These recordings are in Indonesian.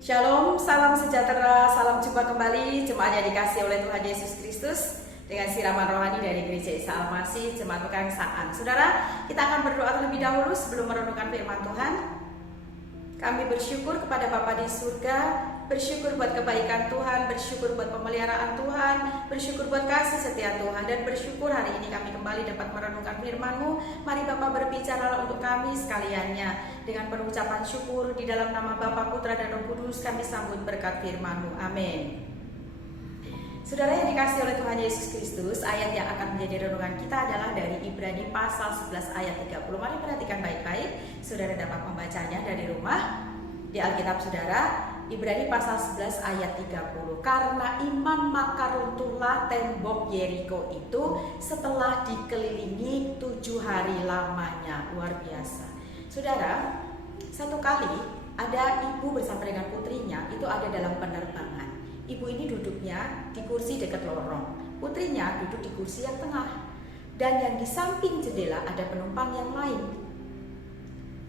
Shalom, salam sejahtera, salam jumpa kembali jemaat yang dikasihi oleh Tuhan Yesus Kristus dengan siraman rohani dari Gereja Isa Al-Masih, Jemaat Pegangsaan. Saudara, kita akan berdoa terlebih dahulu sebelum merenungkan firman Tuhan. Kami bersyukur kepada Bapa di surga, bersyukur buat kebaikan Tuhan, bersyukur buat pemeliharaan Tuhan, bersyukur buat kasih setia Tuhan, dan bersyukur hari ini kami kembali dapat merenungkan firman-Mu. Mari Bapa berbicaralah untuk kami sekaliannya. Dengan penuh ucapan syukur di dalam nama Bapa, Putra, dan Roh Kudus kami sambut berkat firman-Mu. Amin. Saudara yang dikasihi oleh Tuhan Yesus Kristus, ayat yang akan menjadi renungan kita adalah dari Ibrani pasal 11 ayat 30. Mari perhatikan baik-baik, saudara dapat membacanya dari rumah di Alkitab saudara. Ibrani pasal 11 ayat 30. Karena iman maka runtuhlah tembok Yeriko itu setelah dikelilingi 7 hari lamanya. Luar biasa. Saudara, satu kali ada ibu bersama dengan putrinya itu ada dalam penerbangan. Ibu ini duduknya di kursi dekat lorong, putrinya duduk di kursi yang tengah, dan yang di samping jendela ada penumpang yang lain.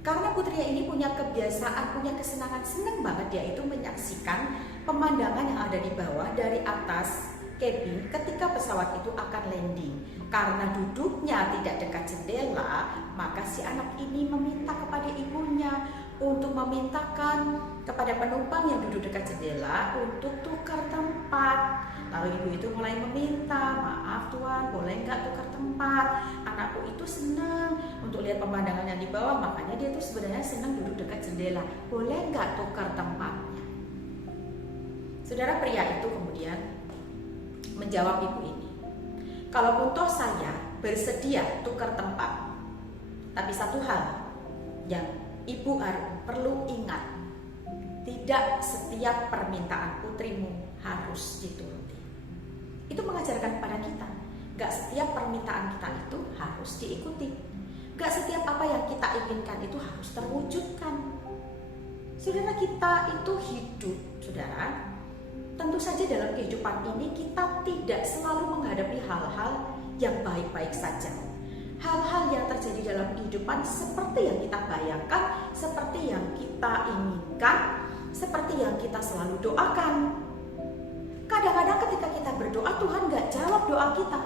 Karena putrinya ini punya kebiasaan, punya kesenangan, senang banget dia itu menyaksikan pemandangan yang ada di bawah dari atas cabin ketika pesawat itu akan landing. Karena duduknya tidak dekat jendela, maka si anak ini meminta kepada ibunya untuk memintakan kepada penumpang yang duduk dekat jendela untuk tukar tempat. Lalu ibu itu mulai meminta, maaf Tuhan, boleh nggak tukar tempat? Anakku itu senang untuk lihat pemandangan yang di bawah, makanya dia tuh sebenarnya senang duduk dekat jendela. Boleh nggak tukar tempatnya? Saudara, pria itu kemudian menjawab ibu ini, kalaupun toh saya bersedia tukar tempat, tapi satu hal yang ibu perlu ingat, tidak setiap permintaan putrimu harus dituruti. Itu mengajarkan kepada kita, gak setiap permintaan kita itu harus diikuti. Gak setiap apa yang kita inginkan itu harus terwujudkan. Saudara, kita itu hidup, saudara. Tentu saja dalam kehidupan ini kita tidak selalu menghadapi hal-hal yang baik-baik saja. Hal-hal yang terjadi dalam kehidupan seperti yang kita bayangkan, seperti yang kita inginkan, seperti yang kita selalu doakan. Kadang-kadang ketika kita berdoa, Tuhan gak jawab doa kita.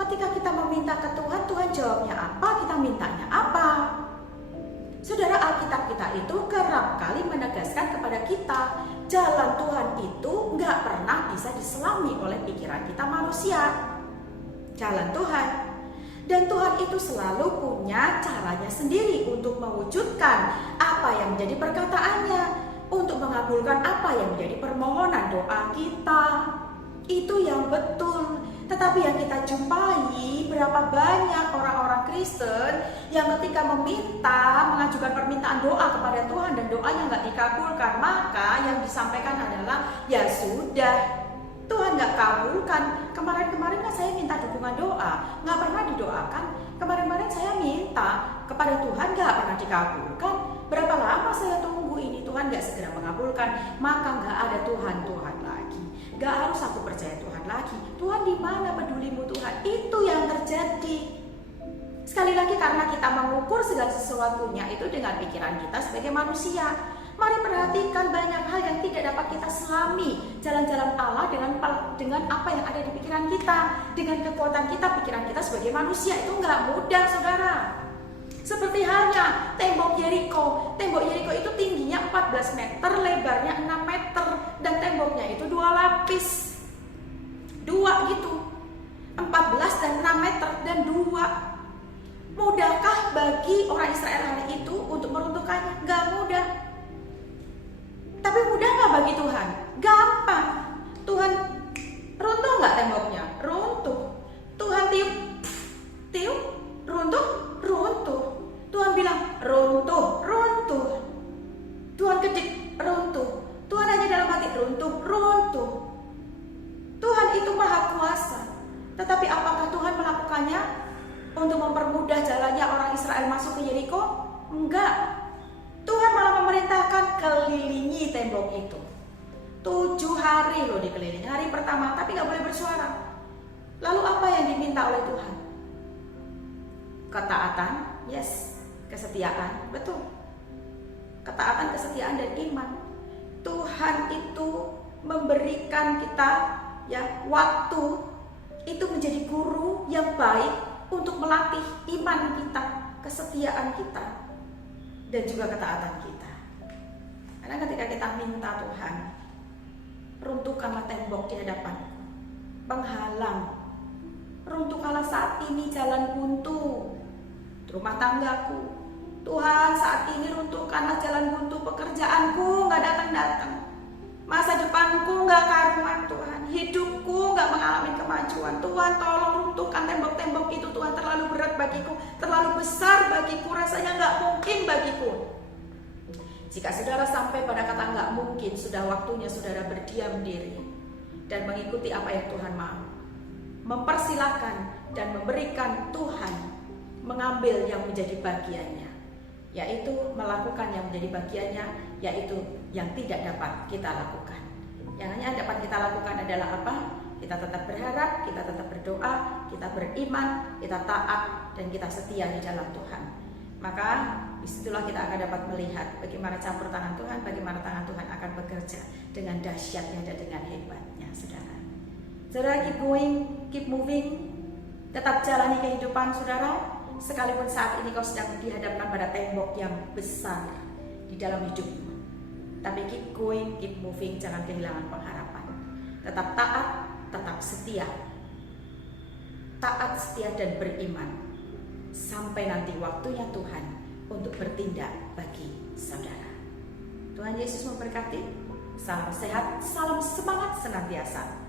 Ketika kita meminta ke Tuhan, Tuhan jawabnya apa, kita mintanya apa. Saudara, Alkitab kita itu kerap kali menegaskan kepada kita, jalan Tuhan itu gak pernah bisa diselami oleh pikiran kita manusia. Jalan Tuhan. Dan Tuhan itu selalu punya caranya sendiri untuk mewujudkan apa yang menjadi perkataannya, untuk mengabulkan apa yang menjadi permohonan doa kita. Itu yang betul. Tetapi yang kita jumpai, berapa banyak orang-orang Kristen yang ketika meminta, mengajukan permintaan doa kepada Tuhan dan doanya nggak dikabulkan, maka yang disampaikan adalah, ya sudah, Tuhan nggak kabulkan. Kemarin-kemarin kan saya minta dukungan doa, nggak pernah didoakan. Kemarin-kemarin saya minta kepada Tuhan, nggak pernah dikabulkan. Berapa lama saya tunggu ini, Tuhan nggak segera mengabulkan, maka nggak ada Tuhan lagi. Nggak harus aku percaya Tuhan lagi. Tuhan di mana pedulimu Tuhan? Itu yang terjadi. Sekali lagi, karena kita mengukur segala sesuatunya itu dengan pikiran kita sebagai manusia. Mari perhatikan banyak hal yang tidak dapat kita selami. Jalan-jalan Allah dengan apa yang ada di pikiran kita, dengan kekuatan kita, pikiran kita sebagai manusia itu nggak mudah, saudara. Seperti halnya tembok Yeriko. Tembok Yeriko itu tingginya 14 meter, lebarnya 6 meter, dan temboknya itu 2 lapis. 2 gitu. 14 dan 6 meter dan 2. Mudahkah bagi orang Israel hari itu untuk meruntuhkannya? Gak mudah. Tapi mudah gak bagi Tuhan? Gampang. Tuhan runtuh gak temboknya? Runtuh. Tuhan tiup, tiup, runtuh, runtuh. Tuhan bilang runtuh, runtuh. Tuhan kedik, runtuh. Tuhan hanya dalam hati, runtuh, runtuh. Tuhan itu maha kuasa. Tetapi apakah Tuhan melakukannya untuk mempermudah jalannya orang Israel masuk ke Yeriko? Enggak. Tuhan malah memerintahkan kelilingi tembok itu. 7 hari loh dikelilingi. Hari pertama, tapi gak boleh bersuara. Lalu apa yang diminta oleh Tuhan? Ketaatan, yes. Kesetiaan, betul. Ketaatan, kesetiaan, dan iman. Tuhan itu memberikan kita ya waktu itu menjadi guru yang baik untuk melatih iman kita, kesetiaan kita, dan juga ketaatan kita. Karena ketika kita minta Tuhan, runtuhkanlah tembok di hadapan, penghalang, runtuhkanlah saat ini jalan buntu rumah tanggaku. Tuhan, saat ini runtuhkanlah jalan buntu pekerjaanku, gak datang-datang. Masa depanku gak karuan Tuhan. Hidupku gak mengalami kemajuan. Tuhan, tolong runtuhkan tembok-tembok itu. Tuhan, terlalu berat bagiku, terlalu besar bagiku, rasanya gak mungkin bagiku. Jika saudara sampai pada kata gak mungkin, sudah waktunya saudara berdiam diri dan mengikuti apa yang Tuhan mau. Mempersilahkan dan memberikan Tuhan mengambil yang menjadi bagiannya, yaitu melakukan yang menjadi bagiannya, yaitu yang tidak dapat kita lakukan. Yang hanya dapat kita lakukan adalah apa? Kita tetap berharap, kita tetap berdoa, kita beriman, kita taat, dan kita setia di dalam Tuhan. Maka disitulah kita akan dapat melihat bagaimana campur tangan Tuhan, bagaimana tangan Tuhan akan bekerja dengan dahsyatnya dan dengan hebatnya, saudara. Saudara, keep going, keep moving, tetap jalani kehidupan saudara. Sekalipun saat ini kau sedang dihadapkan pada tembok yang besar di dalam hidupmu, tapi keep going, keep moving, jangan kehilangan pengharapan. Tetap taat, tetap setia. Taat, setia, dan beriman sampai nanti waktunya Tuhan untuk bertindak bagi saudara. Tuhan Yesus memberkati. Salam sehat, salam semangat senantiasa.